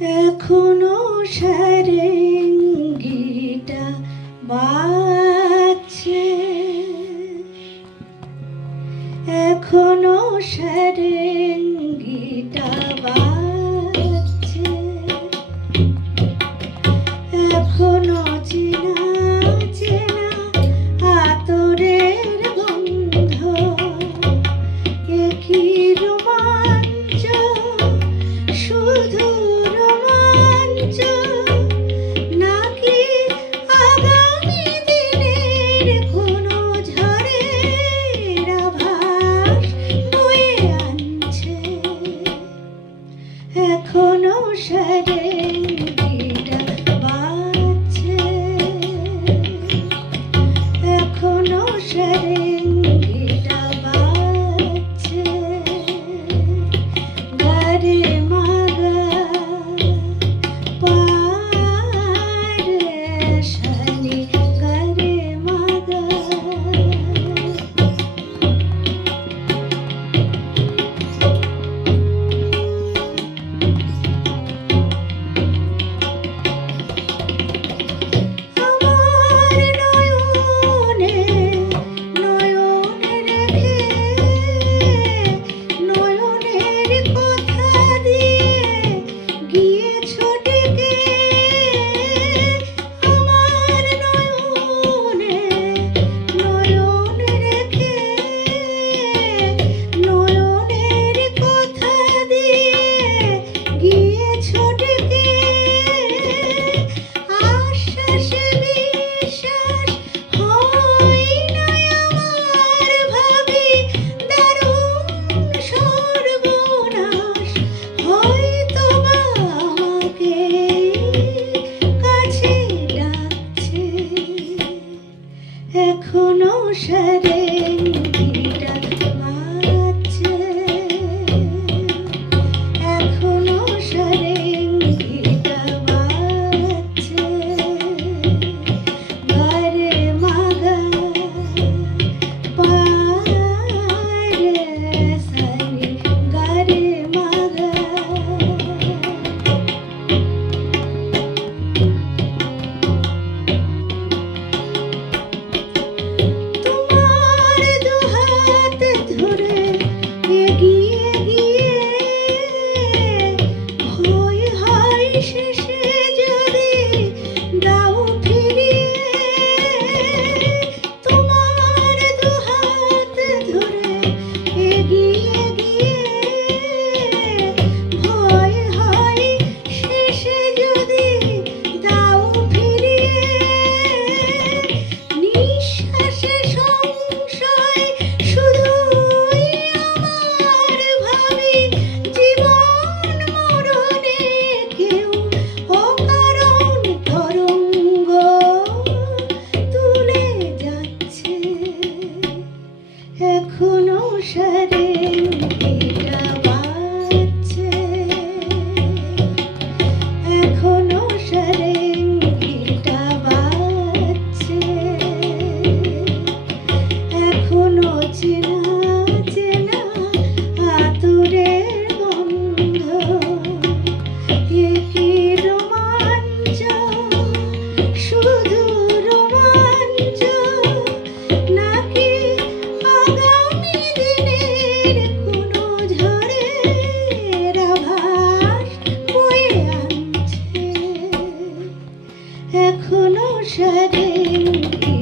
এখনও সারেঙ্গিটা বাজছে। এখনও সারেঙ্গিটা বাজছে। এখনও এখনও সারেঙ্গি